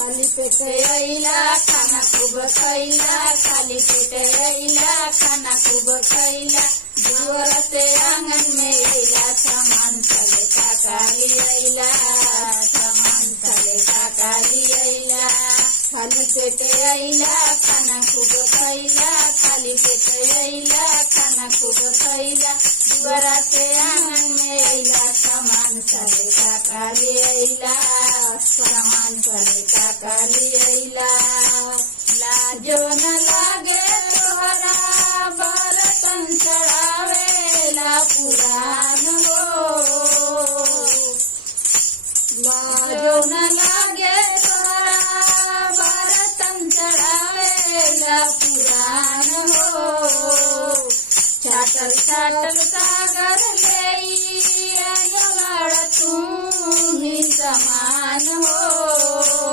खाली पेट यायला खाना खूप खायला, खाली पेट यायला खाना खूप खायला, जीवराचे अंगण में यायला, सामान चले काकाली यायला, सामान चले काकाली यायला, खाली पेट यायला खाना खूप खायला, खाली पेट यायला खाना खूप खायला, जीवराचे अंगण में यायला, सामान चले काकाली यायला, सामान चले काकाली यायला, लाजो न लागे तोहरा बर्तन चढ़ावेला पुरान हो, लाजो न लागे तोहरा बर्तन चढ़ावेला पुरान हो, छाटल छाटल